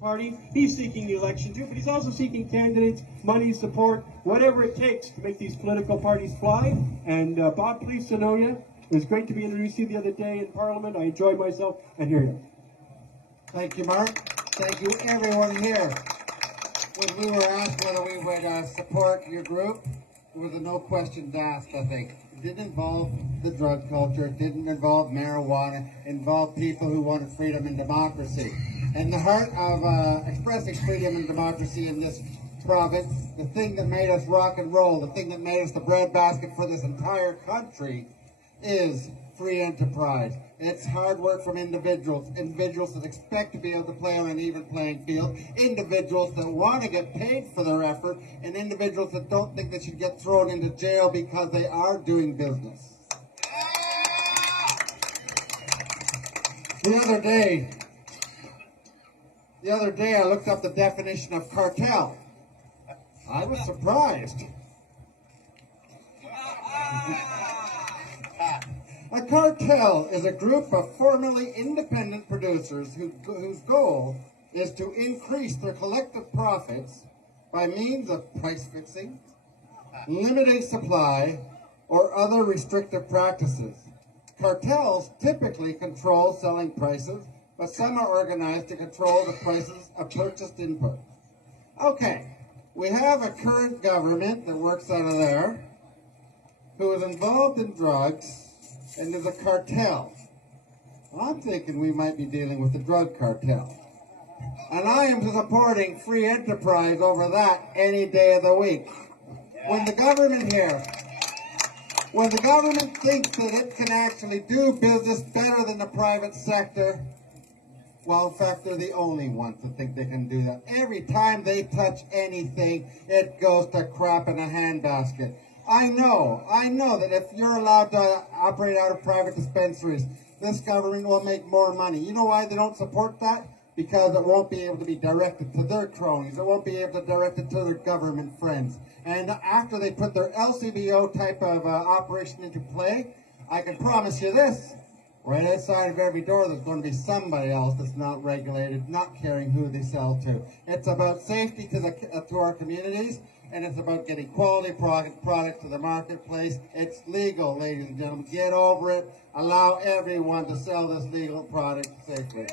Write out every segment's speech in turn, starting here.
Party. He's seeking the election too, but he's also seeking candidates, money, support, whatever it takes to make these political parties fly. And Bob, pleased to know you. It was great to be introduced to you the other day in Parliament. I enjoyed myself, and here you. Thank you, Mark. Thank you, everyone here. When we were asked whether we would support your group, there was a no questions asked, I think. It didn't involve the drug culture. It didn't involve marijuana. It involved people who wanted freedom and democracy. And the heart of expressing freedom and democracy in this province, the thing that made us rock and roll, the thing that made us the breadbasket for this entire country, is free enterprise. It's hard work from individuals that expect to be able to play on an even playing field, individuals that want to get paid for their effort, and individuals that don't think they should get thrown into jail because they are doing business. The other day I looked up the definition of cartel. I was surprised. A cartel is a group of formerly independent producers whose goal is to increase their collective profits by means of price fixing, limiting supply, or other restrictive practices. Cartels typically control selling prices, but some are organized to control the prices of purchased inputs. Okay, we have a current government that works out of there who is involved in drugs, and there's a cartel. Well, I'm thinking we might be dealing with the drug cartel. And I am supporting free enterprise over that any day of the week. When the government thinks that it can actually do business better than the private sector, well, in fact, they're the only ones that think they can do that. Every time they touch anything, it goes to crap in a handbasket. I know that if you're allowed to operate out of private dispensaries, this government will make more money. You know why they don't support that? Because it won't be able to be directed to their cronies. It won't be able to direct it to their government friends. And after they put their LCBO type of operation into play, I can promise you this. Right outside of every door, there's going to be somebody else that's not regulated, not caring who they sell to. It's about safety to our communities, and it's about getting quality product to the marketplace. It's legal, ladies and gentlemen. Get over it. Allow everyone to sell this legal product safely.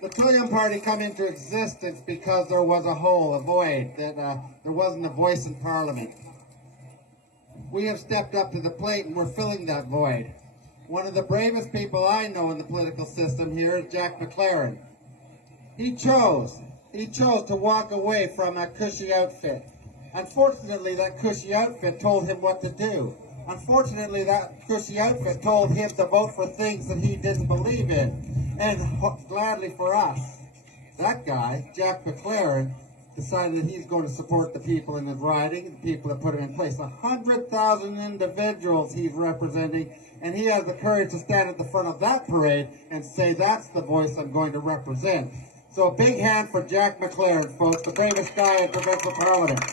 The Trillium Party come into existence because there was a hole, a void, that there wasn't a voice in Parliament. We have stepped up to the plate and we're filling that void. One of the bravest people I know in the political system here is Jack McLaren. He chose to walk away from that cushy outfit. Unfortunately, that cushy outfit told him what to do. Unfortunately, that cushy outfit told him to vote for things that he didn't believe in. And gladly for us, that guy, Jack McLaren, decided that he's going to support the people in his riding, the people that put him in place. 100,000 individuals he's representing, and he has the courage to stand at the front of that parade and say, that's the voice I'm going to represent. So a big hand for Jack McLaren, folks, the bravest guy in provincial parliament.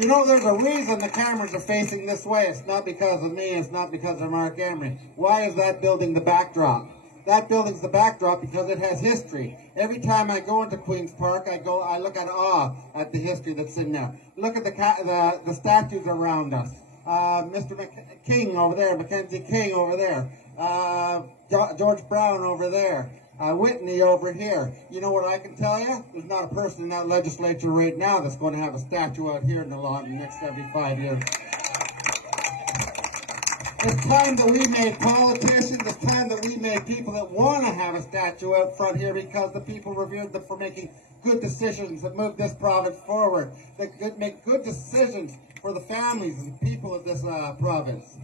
You know, there's a reason the cameras are facing this way. It's not because of me, it's not because of Mark Emery. Why is that building the backdrop? That building's the backdrop because it has history. Every time I go into Queen's Park, I look at awe at the history that's in there. Look at the statues around us. Mr. King over there, Mackenzie King over there, George Brown over there, Whitney over here. You know what I can tell you? There's not a person in that legislature right now that's going to have a statue out here in the lawn in the next every 5 years. It's time that we made politicians, it's time that we made people that want to have a statue out front here because the people revered them for making good decisions that move this province forward, that make good decisions for the families and people of this province.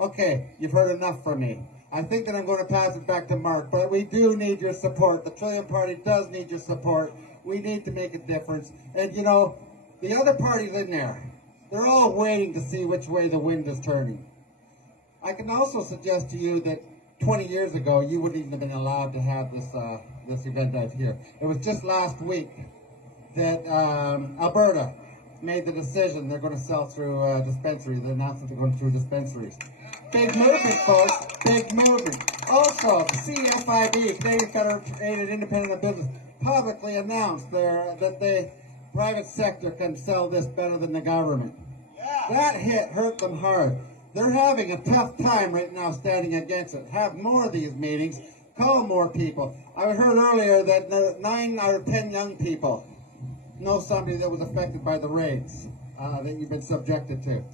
Okay, you've heard enough from me. I think that I'm going to pass it back to Mark, but we do need your support. The Trillium Party does need your support. We need to make a difference. And you know, the other parties in there, they're all waiting to see which way the wind is turning. I can also suggest to you that 20 years ago, you wouldn't even have been allowed to have this event out here. It was just last week that Alberta made the decision they're going to sell through dispensaries. They announced that they're going through dispensaries. Big movement, folks. Big movement. Also, the CFIB, Canadian Federated Independent of Business, publicly announced that the private sector can sell this better than the government. That hurt them hard. They're having a tough time right now standing against it. Have more of these meetings. Call more people. I heard earlier that 9 out of 10 young people know somebody that was affected by the raids that you've been subjected to.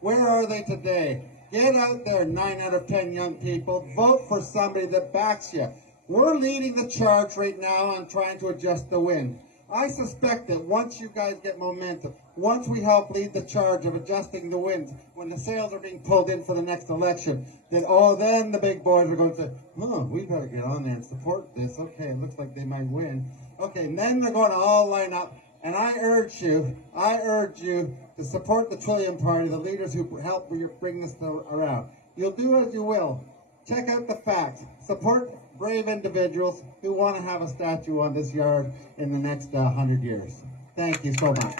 Where are they today? Get out there, 9 out of 10 young people. Vote for somebody that backs you. We're leading the charge right now on trying to adjust the wind. I suspect that once you guys get momentum, once we help lead the charge of adjusting the winds, when the sails are being pulled in for the next election, then then the big boys are going to say, we better get on there and support this. Okay, it looks like they might win. Okay, and then they're going to all line up. And I urge you to support the Trillium Party, the leaders who help bring this around. You'll do as you will. Check out the facts. Support brave individuals who want to have a statue on this yard in the next 100 years. Thank you so much.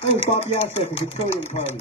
Thanks, Bob Yaciuk of the Trillium Party.